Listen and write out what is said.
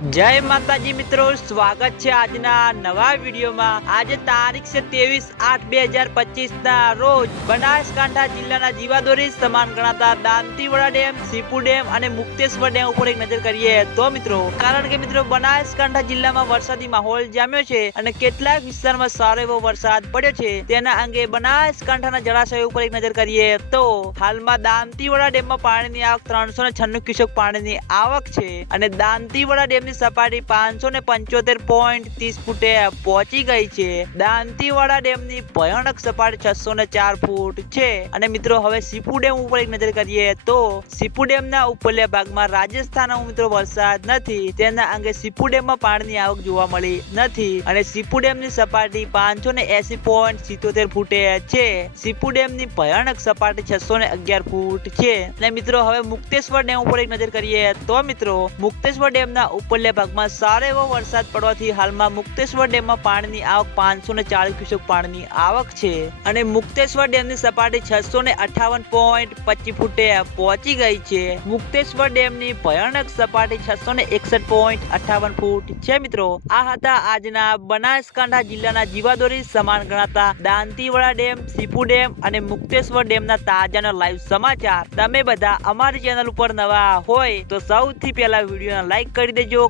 જય માતાજી મિત્રો, સ્વાગત છે આજના નવા વિડીયોમાં. આજે તારીખ છે ત્રેવીસ આઠ બે હજાર પચીસ ના રોજ બનાસકાંઠા જિલ્લાના જીવાદોરી સમાન ગણાતા દાંતીવાડા ડેમ, સીપુ ડેમ અને મુક્તેશ્વર ડેમ ઉપર એક નજર કરીએ તો મિત્રો, કારણ કે મિત્રો બનાસકાંઠા જિલ્લામાં વરસાદી માહોલ જામ્યો છે અને કેટલાક વિસ્તારમાં સારો એવો વરસાદ પડ્યો છે, તેના અંગે બનાસકાંઠાના જળાશયો ઉપર એક નજર કરીએ તો હાલમાં દાંતીવાડા ડેમમાં પાણીની આવક ત્રણસો ને છન્નું ક્યુસેક પાણીની આવક છે અને દાંતીવાડા ડેમની સપાટી પાંચસો ને પંચોતેર પોઈન્ટ ત્રીસ ફૂટે પહોંચી ગઈ છે. દાંતીવાડા ડેમની ભયાનક સપાટી છસો ને ચાર ફૂટ છે. અને મિત્રો, હવે સીપુ ડેમ ઉપર એક નજર કરીએ તો સીપુ ડેમના ઉપરલ્યા ભાગમાં રાજસ્થાનમાં મિત્રો વરસાદ નથી. તેના અંગે સીપુ ડેમમાં પાણીની આવક જોવા મળી નથી. અને સીપુ ડેમની સપાટી પાંચસો ને એસી પોઈન્ટ સિત્તોતેર ફૂટે છે. સીપુ ડેમની ભયાનક સપાટી છસો ને અગિયાર ફૂટ છે. અને મિત્રો, હવે મુક્તેશ્વર ડેમ ઉપર એક નજર કરીએ તો મિત્રો, મુક્તેશ્વર ડેમના ઉપરલ્યા ભાગમાં સારો એવો વરસાદ પડવાથી હાલમાં મુક્તેશ્વર ડેમમાં પાણીની આવક પાંચસો ને ચાલીસ ક્યુસેક પાણીની આવક છે. અને મુક્તેશ્વર ડેમની સપાટી છસો ને અઠાવન પોઈન્ટ પચીસ ફૂટે પહોંચી ગઈ છે. મુક્તેશ્વર ડેમની ભયાનક સપાટી છસો ને એકસઠ પોઈન્ટ અઠાવન ફૂટ છે મિત્રો. આ હતા આજના બનાસકાંઠા જિલ્લાના જીવાદોરી સમાન ગણાતા દાંતીવાડા ડેમ, સીપુ ડેમ અને મુક્તેશ્વર ડેમના તાજાના લાઈવ સમાચાર. તમે બધા અમારી ચેનલ ઉપર નવા હોય તો સૌથી પહેલા વિડીયોને લાઈક કરી દેજો